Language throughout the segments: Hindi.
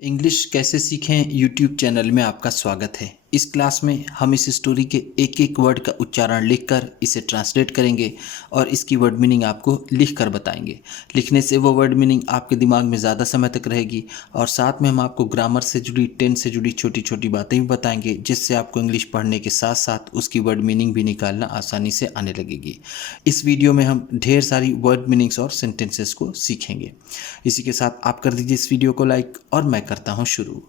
इंग्लिश कैसे सीखें यूट्यूब चैनल में आपका स्वागत है। इस क्लास में हम इस स्टोरी के एक एक वर्ड का उच्चारण लिखकर इसे ट्रांसलेट करेंगे और इसकी वर्ड मीनिंग आपको लिख कर बताएंगे। लिखने से वो वर्ड मीनिंग आपके दिमाग में ज़्यादा समय तक रहेगी और साथ में हम आपको ग्रामर से जुड़ी, टेंस से जुड़ी छोटी छोटी बातें भी बताएंगे, जिससे आपको इंग्लिश पढ़ने के साथ साथ उसकी वर्ड मीनिंग भी निकालना आसानी से आने लगेगी। इस वीडियो में हम ढेर सारी वर्ड मीनिंग्स और सेंटेंसेस को सीखेंगे। इसी के साथ आप कर दीजिए इस वीडियो को लाइक और मैं करता हूँ शुरू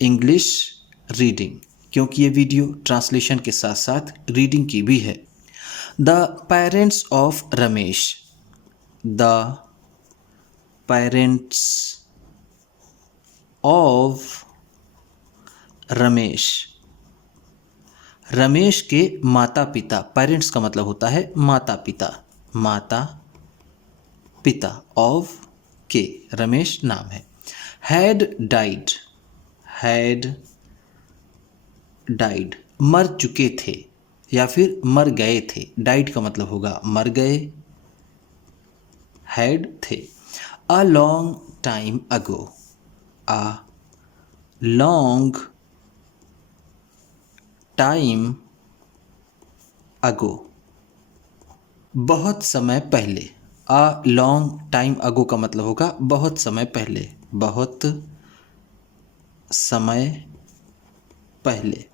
इंग्लिश रीडिंग, क्योंकि ये वीडियो ट्रांसलेशन के साथ साथ रीडिंग की भी है। The parents of Ramesh. The parents of Ramesh. Ramesh के माता पिता। पेरेंट्स का मतलब होता है माता पिता। माता पिता ऑफ के, रमेश नाम है। Had died. हैड डाइड मर चुके थे या फिर मर गए थे। डाइड का मतलब होगा मर गए, हैड थे। A long time ago. A long time ago बहुत समय पहले। अ लॉन्ग टाइम अगो का मतलब होगा बहुत समय पहले, बहुत समय पहले।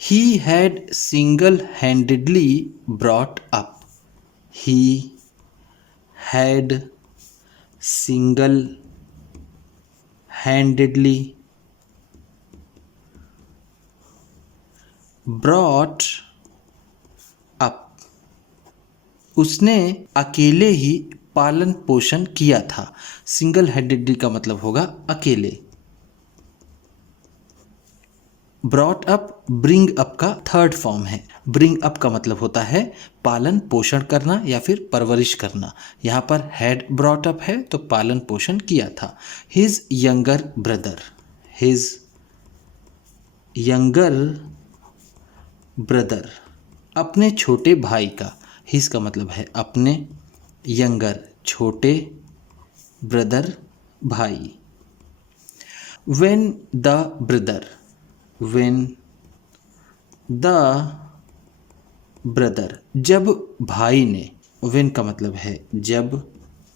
He had single-handedly brought up. He had single-handedly brought up. उसने अकेले ही पालन पोषण किया था। सिंगल हैंडेडली का मतलब होगा अकेले। ब्रॉट अप ब्रिंग अप का थर्ड फॉर्म है। ब्रिंग अप का मतलब होता है पालन पोषण करना या फिर परवरिश करना। यहाँ पर हैड ब्रॉट अप है तो पालन पोषण किया था। His younger brother. His younger brother अपने छोटे भाई का। हिज का मतलब है अपने, यंगर छोटे, ब्रदर भाई। When the brother. when the brother जब भाई ने। when का मतलब है जब,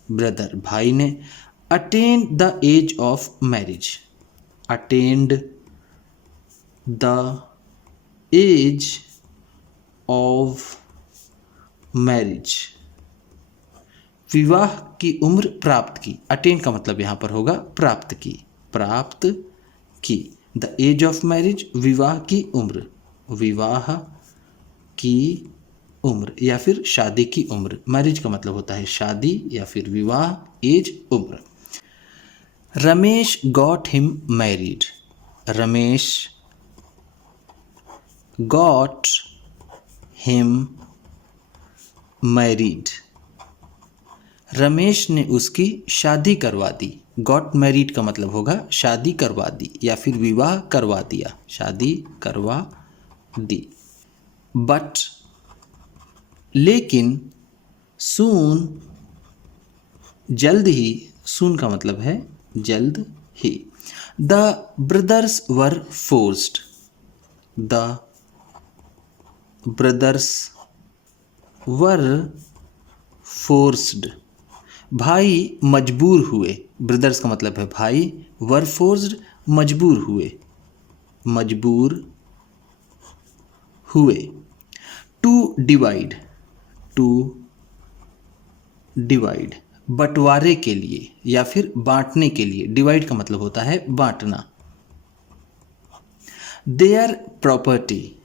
ब्रदर भाई ने। attained the age of marriage। attained the age of marriage विवाह की उम्र प्राप्त की। अटेन का मतलब यहाँ पर होगा प्राप्त की, प्राप्त की। द एज ऑफ मैरिज विवाह की उम्र, विवाह की उम्र या फिर शादी की उम्र। मैरिज का मतलब होता है शादी या फिर विवाह, एज उम्र। Ramesh got him married. Ramesh got him married Ramesh ने उसकी शादी करवा दी। गॉट मैरिड का मतलब होगा शादी करवा दी या फिर विवाह करवा दिया, शादी करवा दी। बट लेकिन, सून जल्द ही, सून का मतलब है जल्द ही। The brothers were forced. The brothers were forced भाई मजबूर हुए। ब्रदर्स का मतलब है भाई, वर फोर्स्ड मजबूर हुए, मजबूर हुए। To divide. टू डिवाइड बंटवारे के लिए या फिर बांटने के लिए। डिवाइड का मतलब होता है बांटना। Their property.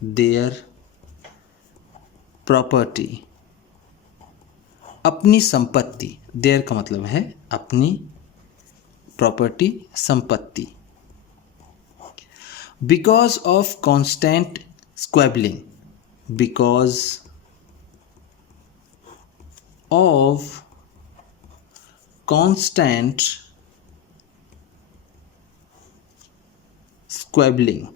देयर प्रॉपर्टी अपनी संपत्ति। देयर का मतलब है अपनी, प्रॉपर्टी संपत्ति। Because of constant squabbling. Because of constant squabbling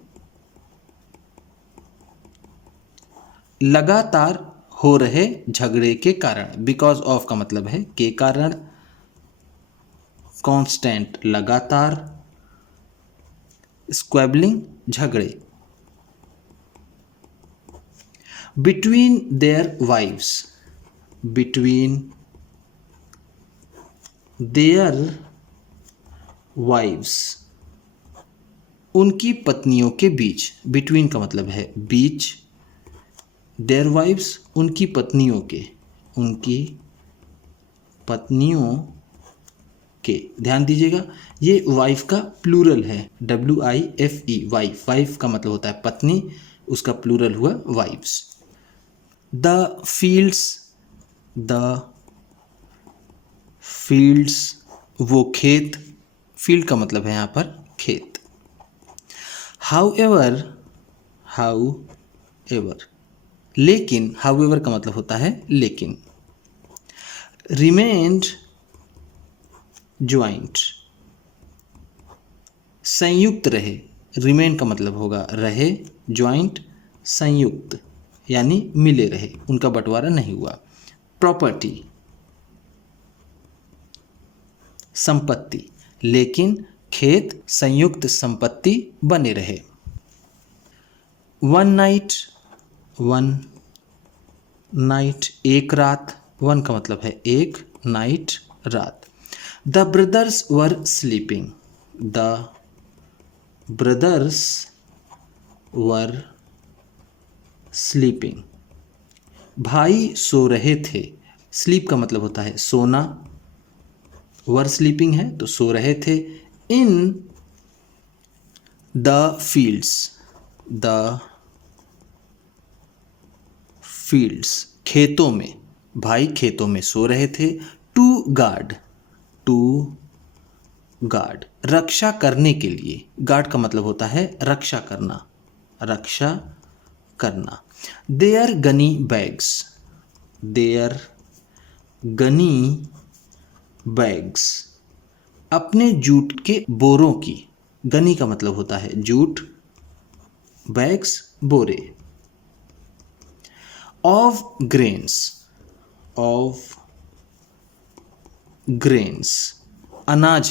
लगातार हो रहे झगड़े के कारण। बिकॉज ऑफ का मतलब है के कारण, कांस्टेंट लगातार, स्क्वेबलिंग झगड़े, between their wives, between their wives, उनकी पत्नियों के बीच, बिटवीन का मतलब है बीच, देयर वाइव्स उनकी पत्नियों के, उनकी पत्नियों के, ध्यान दीजिएगा ये वाइफ का प्लूरल है, WIFE, वाइफ, वाइफ का मतलब होता है पत्नी, उसका प्लूरल हुआ वाइव्स। द फील्ड्स, वो खेत, फील्ड का मतलब है यहाँ पर खेत। हाउएवर, लेकिन, हाउएवर का मतलब होता है लेकिन। रिमेन्ड ज्वाइंट, संयुक्त रहे, रिमेन का मतलब होगा रहे, ज्वाइंट संयुक्त यानी मिले रहे, उनका बंटवारा नहीं हुआ। प्रॉपर्टी संपत्ति, लेकिन खेत संयुक्त संपत्ति बने रहे। वन नाइट एक रात, वन का मतलब है एक, नाइट रात। The brothers were sleeping, the brothers were sleeping, भाई सो रहे थे, स्लीप का मतलब होता है सोना, वर स्लीपिंग है तो सो रहे थे। इन द फील्ड्स, खेतों में, भाई खेतों में सो रहे थे। टू गार्ड, रक्षा करने के लिए, गार्ड का मतलब होता है रक्षा करना। देयर गनी बैग्स, अपने जूट के बोरों की, गनी का मतलब होता है जूट, बैग्स बोरे। ऑफ ग्रेन्स, अनाज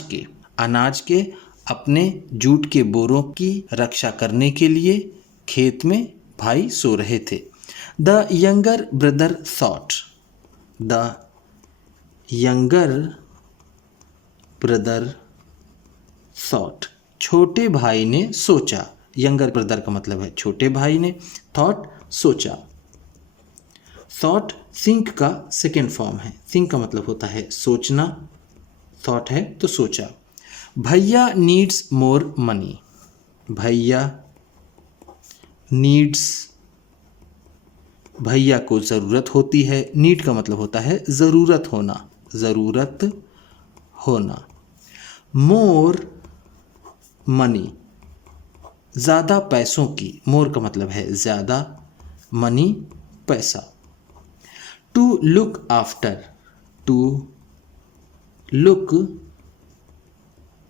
के अपने जूट के बोरों की रक्षा करने के लिए खेत में भाई सो रहे थे। द यंगर ब्रदर थॉट, छोटे भाई ने सोचा, यंगर ब्रदर का मतलब है छोटे भाई ने, थॉट सोचा। थॉट थिंक का सेकेंड फॉर्म है, थिंक का मतलब होता है सोचना, थॉट है तो सोचा। भैया नीड्स मोर मनी, भैया को ज़रूरत होती है, नीड का मतलब होता है ज़रूरत होना। मोर मनी, ज़्यादा पैसों की, मोर का मतलब है ज़्यादा, मनी पैसा। टू लुक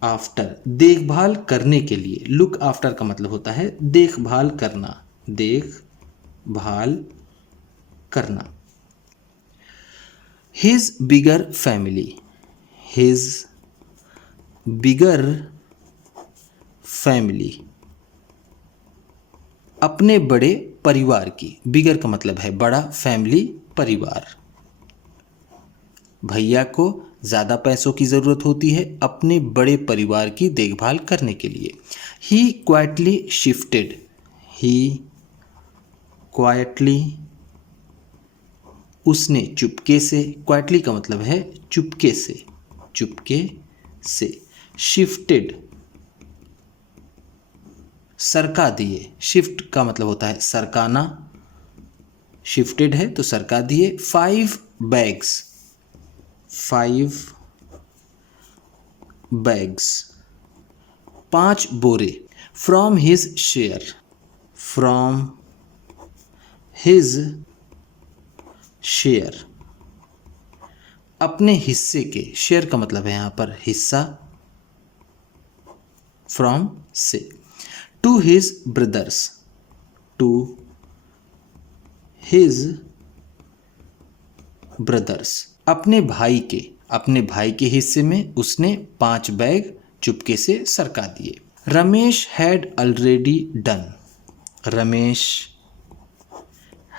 आफ्टर, देखभाल करने के लिए, लुक आफ्टर का मतलब होता है देखभाल करना। हिज बिगर फैमिली, अपने बड़े परिवार की, बिगर का मतलब है बड़ा, फैमिली परिवार। भैया को ज़्यादा पैसों की ज़रूरत होती है अपने बड़े परिवार की देखभाल करने के लिए। ही क्वाइटली, उसने चुपके से, क्वाइटली का मतलब है चुपके से। शिफ्टेड, सरका दिए, शिफ्ट का मतलब होता है सरकाना, शिफ्टेड है तो सरका दिए। 5 बैग्स, 5 बोरे। फ्रॉम हिज शेयर, अपने हिस्से के, शेयर का मतलब है यहाँ पर हिस्सा, फ्रॉम से। टू हिज ब्रदर्स, अपने भाई के, अपने भाई के हिस्से में उसने 5 बैग चुपके से सरका दिए। Ramesh had already done. Ramesh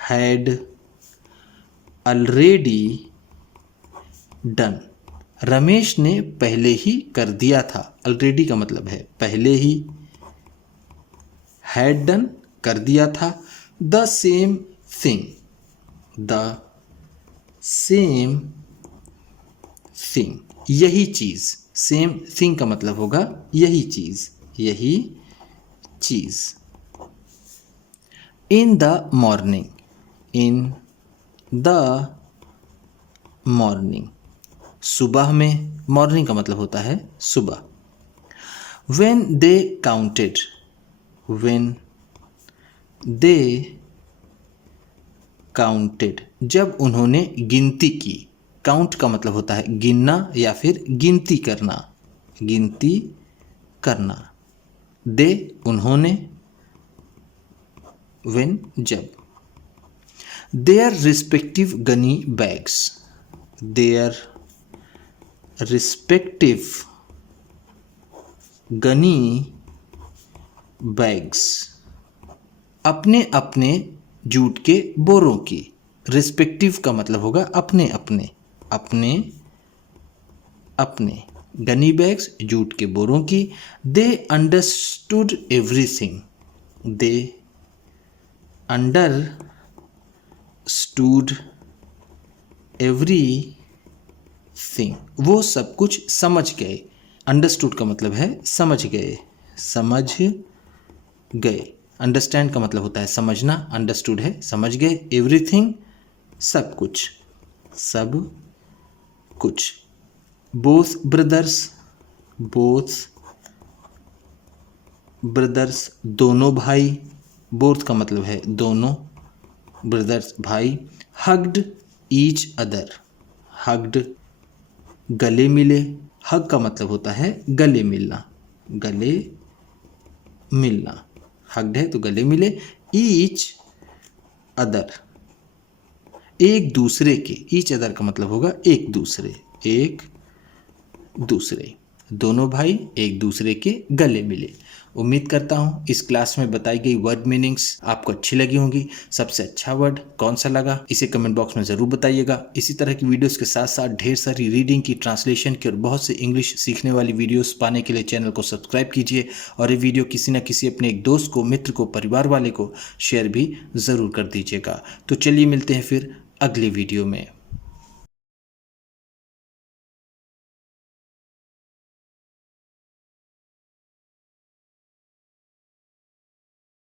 had already done. Ramesh ने पहले ही कर दिया था। ऑलरेडी का मतलब है पहले ही, हैड डन कर दिया था। The same thing. The same thing यही चीज। सेम थिंग का मतलब होगा यही चीज, यही चीज। In the morning. In the morning सुबह में। मॉर्निंग का मतलब होता है सुबह। When they counted. When they counted जब उन्होंने गिनती की। काउंट का मतलब होता है गिनना या फिर गिनती करना, गिनती करना। दे उन्होंने, व्हेन जब। Their respective Ghani bags. Their respective Ghani bags अपने अपने जूट के बोरों की। रिस्पेक्टिव का मतलब होगा अपने अपने, अपने अपने। गनी बैग्स जूट के बोरों की। They understood everything. They understood everything वो सब कुछ समझ गए। अंडरस्टूड का मतलब है समझ गए, समझ गए। अंडरस्टैंड का मतलब होता है समझना, अंडरस्टूड है समझ गए। एवरीथिंग सब कुछ, सब कुछ। Both brothers. बोथ ब्रदर्स दोनों भाई। बोथ का मतलब है दोनों, ब्रदर्स भाई। Hugged each other. हग्ड गले मिले। हग का मतलब होता है गले मिलना, गले मिलना। हग्ड है तो गले मिले। ईच अदर एक दूसरे के। ईच अदर का मतलब होगा एक दूसरे, एक दूसरे। दोनों भाई एक दूसरे के गले मिले। उम्मीद करता हूँ इस क्लास में बताई गई वर्ड मीनिंग्स आपको अच्छी लगी होंगी। सबसे अच्छा वर्ड कौन सा लगा इसे कमेंट बॉक्स में ज़रूर बताइएगा। इसी तरह की वीडियोस के साथ साथ ढेर सारी रीडिंग की, ट्रांसलेशन की और बहुत से इंग्लिश सीखने वाली वीडियोस पाने के लिए चैनल को सब्सक्राइब कीजिए और ये वीडियो किसी न किसी अपने एक दोस्त को, मित्र को, परिवार वाले को शेयर भी ज़रूर कर दीजिएगा। तो चलिए मिलते हैं फिर अगली वीडियो में।